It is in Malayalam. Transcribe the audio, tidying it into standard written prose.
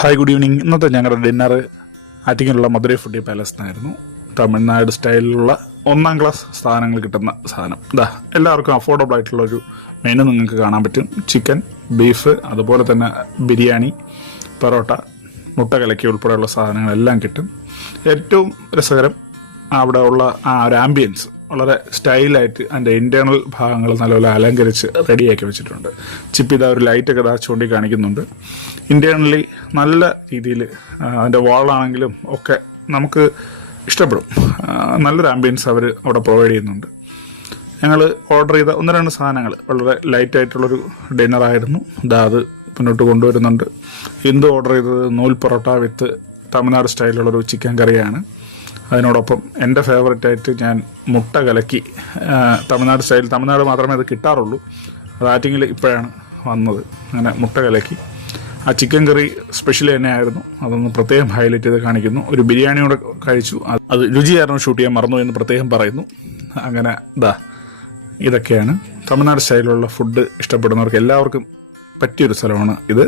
Hi, good evening. ഇന്നത്തെ ഞങ്ങളുടെ ഡിന്നർ ആറ്റിങ്ങിലുള്ള മധുരൈ ഫുഡി പാലസ് എന്നായിരുന്നു. തമിഴ്നാട് സ്റ്റൈലിലുള്ള 1ാം ക്ലാസ് സാധനങ്ങൾ കിട്ടുന്ന സാധനം. എല്ലാവർക്കും അഫോർഡബിൾ ആയിട്ടുള്ളൊരു മെനു നിങ്ങൾക്ക് കാണാൻ പറ്റും. ചിക്കൻ, ബീഫ്, അതുപോലെ തന്നെ ബിരിയാണി, പൊറോട്ട, മുട്ട കലക്കി ഉൾപ്പെടെയുള്ള സാധനങ്ങളെല്ലാം കിട്ടും. ഏറ്റവും രസകരം അവിടെ ഉള്ള ആ ഒരു ആംബിയൻസ് വളരെ സ്റ്റൈലായിട്ട് അതിൻ്റെ ഇൻറ്റേർണൽ ഭാഗങ്ങൾ നല്ലപോലെ അലങ്കരിച്ച് റെഡിയാക്കി വെച്ചിട്ടുണ്ട്. ചിപ്പിത ഒരു ലൈറ്റൊക്കെ ചൂണ്ടി കാണിക്കുന്നുണ്ട്. ഇൻറ്റേർണലി നല്ല രീതിയിൽ അതിൻ്റെ വാളാണെങ്കിലും ഒക്കെ നമുക്ക് ഇഷ്ടപ്പെടും. നല്ലൊരു ആംബിയൻസ് അവർ അവിടെ പ്രൊവൈഡ് ചെയ്യുന്നുണ്ട്. ഞങ്ങൾ ഓർഡർ ചെയ്ത 1-2 സാധനങ്ങൾ വളരെ ലൈറ്റായിട്ടുള്ളൊരു ഡിന്നറായിരുന്നു. അത് മുന്നോട്ട് കൊണ്ടുവരുന്നുണ്ട്. ഇന്ന് ഓർഡർ ചെയ്തത് നൂൽ പൊറോട്ട വിത്ത് തമിഴ്നാട് സ്റ്റൈലുള്ളൊരു ചിക്കൻ കറിയാണ്. അതിനോടൊപ്പം എൻ്റെ ഫേവറേറ്റായിട്ട് ഞാൻ മുട്ട കലക്കി തമിഴ്നാട് മാത്രമേ അത് കിട്ടാറുള്ളൂ. അത് ആറ്റിങ്ങിൽ ഇപ്പോഴാണ് വന്നത്. അങ്ങനെ മുട്ട കലക്കി ആ ചിക്കൻ കറി സ്പെഷ്യൽ തന്നെയായിരുന്നു. അതൊന്ന് പ്രത്യേകം ഹൈലൈറ്റ് ചെയ്ത് കാണിക്കുന്നു. ഒരു ബിരിയാണിയോടെ കഴിച്ചു. അത് രുചിയായിരുന്നു, ഷൂട്ട് ചെയ്യാൻ മറന്നു എന്ന് പ്രത്യേകം പറയുന്നു. അങ്ങനെ ഇതൊക്കെയാണ് തമിഴ്നാട് സ്റ്റൈലിലുള്ള ഫുഡ് ഇഷ്ടപ്പെടുന്നവർക്ക് എല്ലാവർക്കും പറ്റിയൊരു സ്ഥലമാണ് ഇത്.